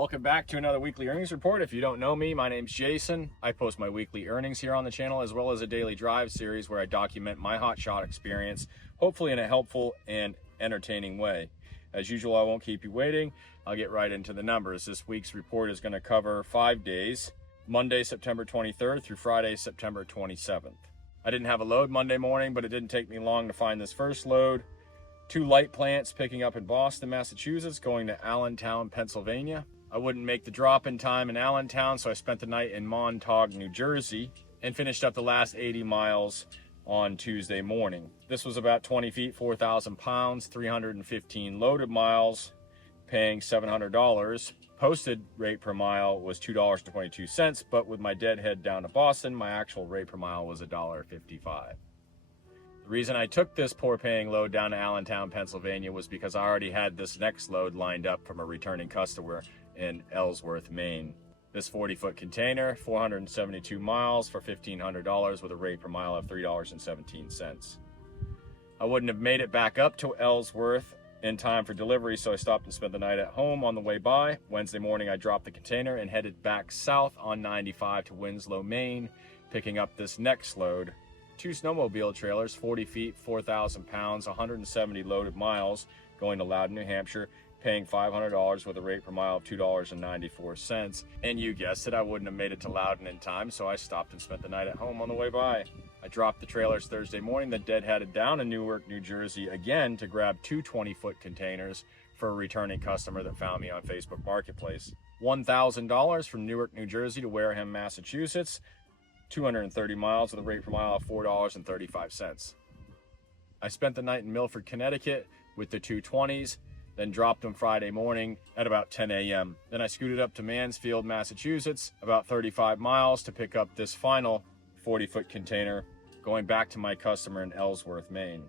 Welcome back to another weekly earnings report. If you don't know me, my name's Jason. I post my weekly earnings here on the channel as well as a daily drive series where I document my Hotshot experience, hopefully in a helpful and entertaining way. As usual, I won't keep you waiting. I'll get right into the numbers. This week's report is going to cover 5 days, Monday, September 23rd through Friday, September 27th. I didn't have a load Monday morning, but it didn't take me long to find this first load. 2 light plants picking up in Boston, Massachusetts, going to Allentown, Pennsylvania. I wouldn't make the drop in time in Allentown, so I spent the night in Montauk, New Jersey, and finished up the last 80 miles on Tuesday morning. This was about 20 feet, 4,000 pounds, 315 loaded miles, paying $700. Posted rate per mile was $2.22, but with my deadhead down to Boston, my actual rate per mile was $1.55. The reason I took this poor paying load down to Allentown, Pennsylvania was because I already had this next load lined up from a returning customer in Ellsworth, Maine. This 40-foot container, 472 miles for $1,500 with a rate per mile of $3.17. I wouldn't have made it back up to Ellsworth in time for delivery, so I stopped and spent the night at home on the way by. Wednesday morning, I dropped the container and headed back south on 95 to Winslow, Maine, picking up this next load. 2 snowmobile trailers, 40 feet, 4,000 pounds, 170 loaded miles, going to Loudon, New Hampshire, paying $500 with a rate per mile of $2.94. And you guessed it, I wouldn't have made it to Loudon in time, so I stopped and spent the night at home on the way by. I dropped the trailers Thursday morning, then deadheaded down to Newark, New Jersey again to grab 2 20-foot containers for a returning customer that found me on Facebook Marketplace. $1,000 from Newark, New Jersey to Wareham, Massachusetts, 230 miles with a rate per mile of $4.35. I spent the night in Milford, Connecticut with the 220s, then dropped them Friday morning at about 10 a.m. Then I scooted up to Mansfield, Massachusetts, about 35 miles to pick up this final 40-foot container, going back to my customer in Ellsworth, Maine.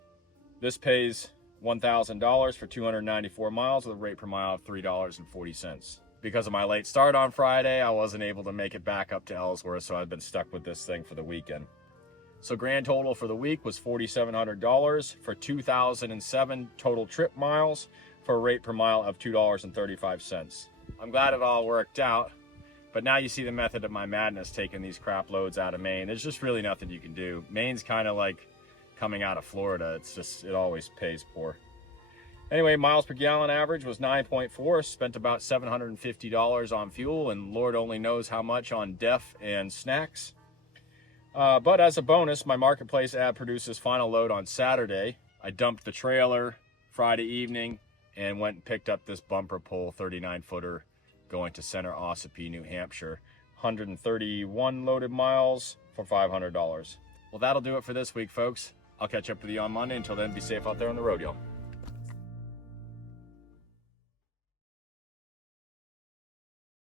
This pays $1,000 for 294 miles with a rate per mile of $3.40. Because of my late start on Friday, I wasn't able to make it back up to Ellsworth, so I've been stuck with this thing for the weekend. So grand total for the week was $4,700 for 2,007 total trip miles for a rate per mile of $2.35. I'm glad it all worked out, but now you see the method of my madness taking these crap loads out of Maine. There's just really nothing you can do. Maine's kind of like coming out of Florida. It always pays poor. Anyway, miles per gallon average was 9.4, spent about $750 on fuel, and Lord only knows how much on def and snacks. But as a bonus, my marketplace ad produces final load on Saturday. I dumped the trailer Friday evening and went and picked up this bumper pull 39-footer going to Center Ossipee, New Hampshire. 131 loaded miles for $500. Well, that'll do it for this week, folks. I'll catch up with you on Monday. Until then, be safe out there on the road, y'all.